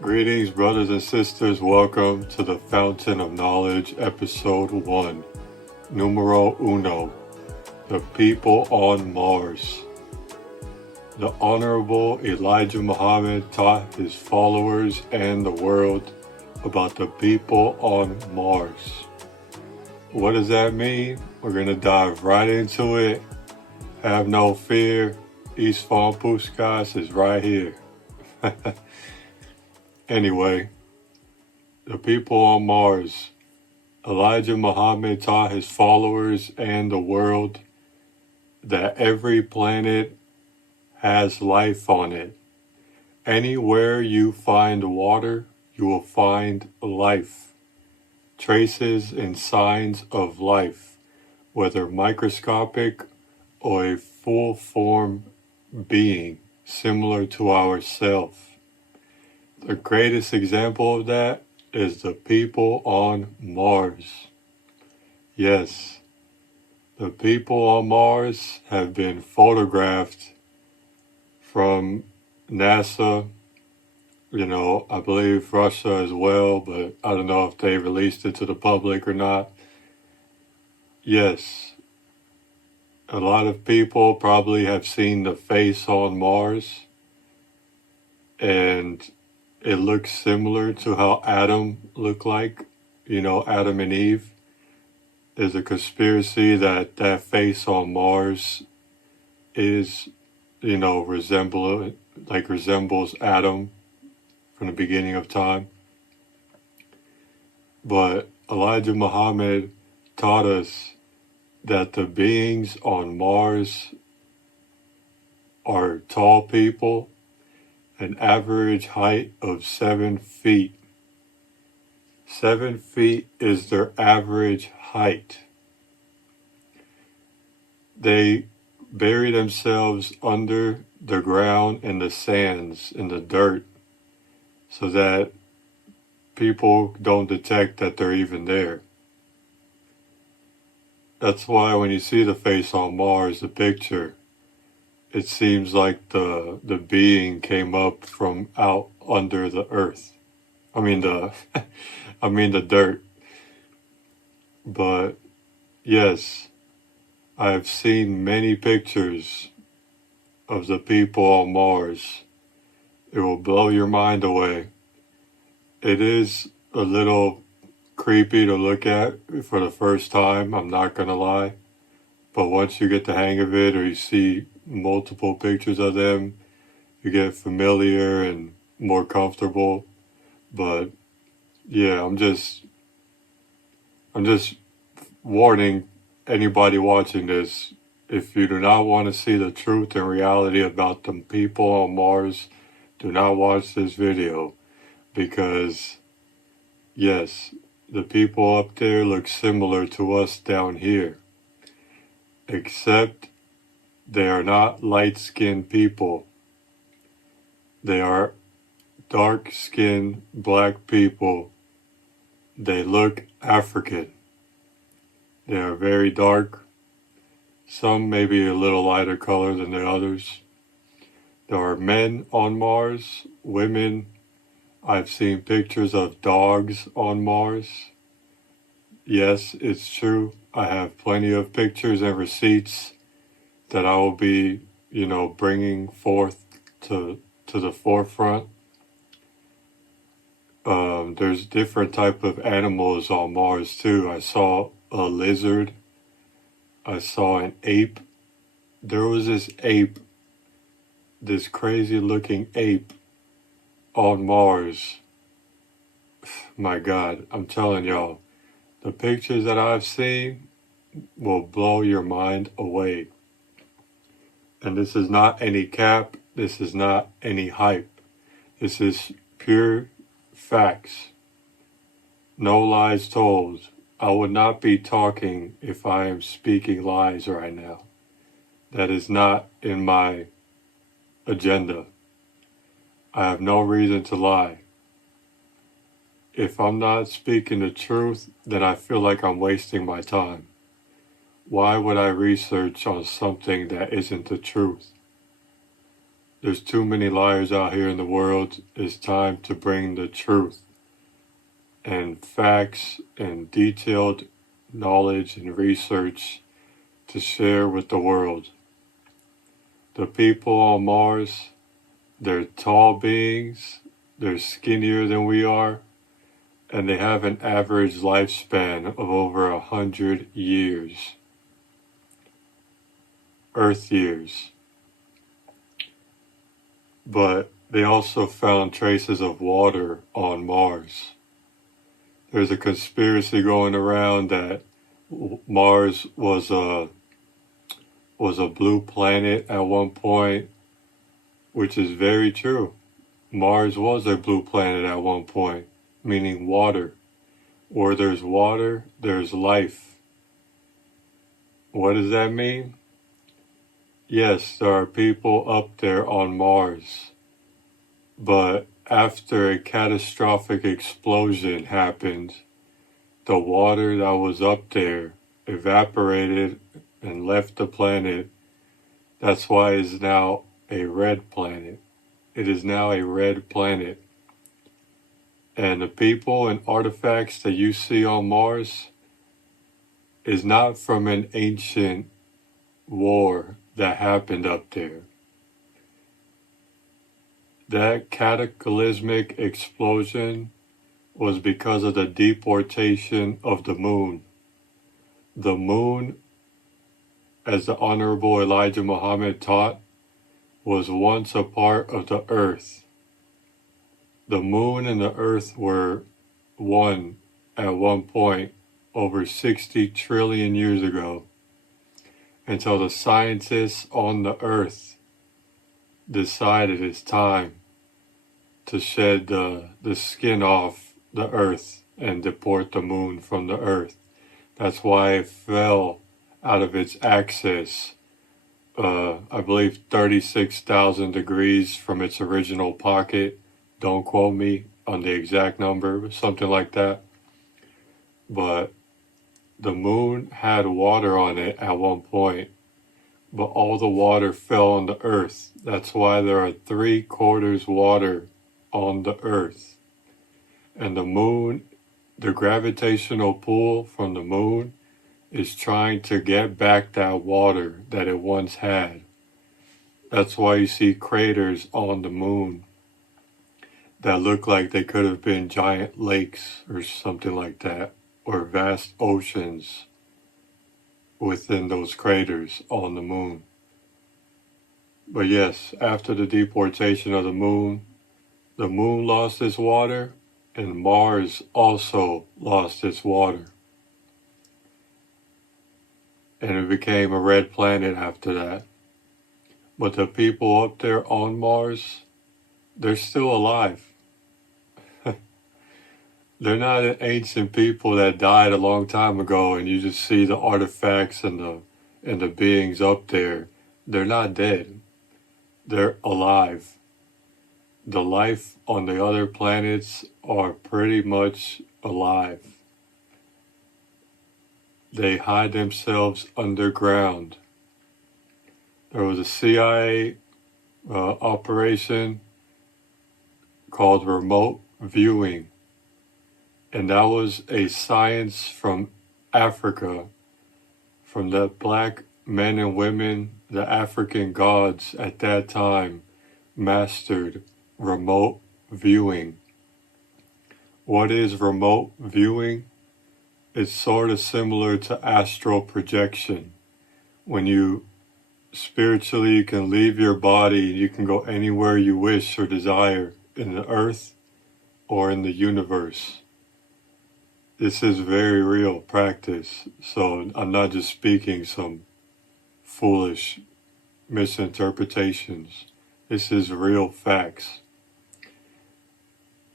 Greetings, brothers and sisters. Welcome to the Fountain of Knowledge, Episode 1, Numero Uno, The People on Mars. The Honorable Elijah Muhammad taught his followers and the world about the people on Mars. What does that mean? We're going to dive right into it. Have no fear. Isfan Puskas is right here. Anyway, the people on Mars. Elijah Muhammad taught his followers and the world that every planet has life on it. Anywhere you find water, you will find life. Traces and signs of life, whether microscopic or a full-form being similar to ourselves. The greatest example of that is the people on Mars. Yes, the people on Mars have been photographed from NASA, I believe Russia as well, but I don't know if they released it to the public or not. Yes, a lot of people probably have seen the face on Mars, and it looks similar to how Adam looked like, Adam and Eve. There's a conspiracy that that face on Mars is, resembles Adam from the beginning of time. But Elijah Muhammad taught us that the beings on Mars are tall people, an average height of 7 feet. 7 feet is their average height. They bury themselves under the ground in the sands, in the dirt, so that people don't detect that they're even there. That's why when you see the face on Mars, the picture, it seems like the being came up from out under the earth. I mean the dirt. But yes, I've seen many pictures of the people on Mars. It will blow your mind away. It is a little creepy to look at for the first time, I'm not gonna lie. But once you get the hang of it, or you see multiple pictures of them, you get familiar and more comfortable. But yeah, I'm just warning anybody watching this, if you do not want to see the truth and reality about the people on Mars, do not watch this video, because yes, the people up there look similar to us down here, except they are not light-skinned people. They are dark-skinned black people. They look African. They are very dark. Some maybe a little lighter color than the others. There are men on Mars, women. I've seen pictures of dogs on Mars. Yes, it's true. I have plenty of pictures and receipts that I will be, bringing forth to the forefront. There's different type of animals on Mars too. I saw a lizard. I saw an ape. There was this crazy looking ape on Mars. My God, I'm telling y'all, the pictures that I've seen will blow your mind away. And this is not any cap. This is not any hype. This is pure facts. No lies told. I would not be talking if I am speaking lies right now. That is not in my agenda. I have no reason to lie. If I'm not speaking the truth, then I feel like I'm wasting my time. Why would I research on something that isn't the truth? There's too many liars out here in the world. It's time to bring the truth and facts and detailed knowledge and research to share with the world. The people on Mars, they're tall beings, they're skinnier than we are, and they have an average lifespan of over 100 years. Earth years. But they also found traces of water on Mars. There's a conspiracy going around that Mars was a blue planet at one point, which is very true. Mars was a blue planet at one point, meaning water. Where there's water, there's life. What does that mean? Yes, there are people up there on Mars, but after a catastrophic explosion happened, the water that was up there evaporated and left the planet. That's why it's now a red planet. It is now a red planet. And the people and artifacts that you see on Mars is not from an ancient war that happened up there. That cataclysmic explosion was because of the deportation of the moon. The moon, as the Honorable Elijah Muhammad taught, was once a part of the earth. The moon and the earth were one at one point over 60 trillion years ago, until the scientists on the earth decided it's time to shed the skin off the earth and deport the moon from the earth. That's why it fell out of its axis, I believe 36,000 degrees from its original pocket. Don't quote me on the exact number, but something like that. But the moon had water on it at one point, but all the water fell on the earth. That's why there are 3/4 water on the earth. And the moon, the gravitational pull from the moon is trying to get back that water that it once had. That's why you see craters on the moon that look like they could have been giant lakes or something like that, or vast oceans within those craters on the moon. But yes, after the deportation of the moon lost its water, and Mars also lost its water. And it became a red planet after that. But the people up there on Mars, they're still alive. They're not an ancient people that died a long time ago and you just see the artifacts and the beings up there. They're not dead. They're alive. The life on the other planets are pretty much alive. They hide themselves underground. There was a CIA operation called remote viewing. And that was a science from Africa, from the black men and women, the African gods at that time mastered remote viewing. What is remote viewing? It's sort of similar to astral projection. When you spiritually can leave your body, you can go anywhere you wish or desire in the earth or in the universe. This is very real practice, so I'm not just speaking some foolish misinterpretations. This is real facts.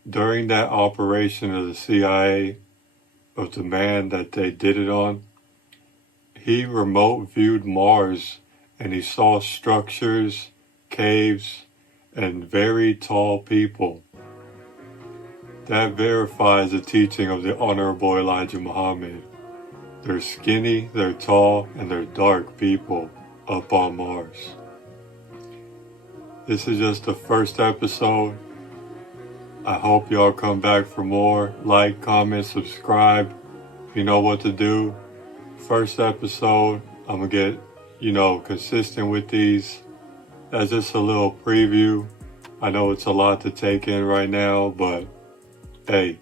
During that operation of the CIA, of the man that they did it on, he remote viewed Mars and he saw structures, caves, and very tall people. That verifies the teaching of the Honorable Elijah Muhammad. They're skinny, they're tall, and they're dark people up on Mars. This is just the first episode. I hope y'all come back for more. Like, comment, subscribe. You know what to do. First episode, I'm going to get, consistent with these. That's just a little preview. I know it's a lot to take in right now, but hey,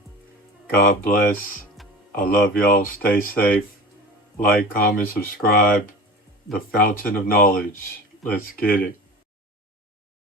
God bless. I love y'all. Stay safe. Like, comment, subscribe. The Fountain of Knowledge. Let's get it.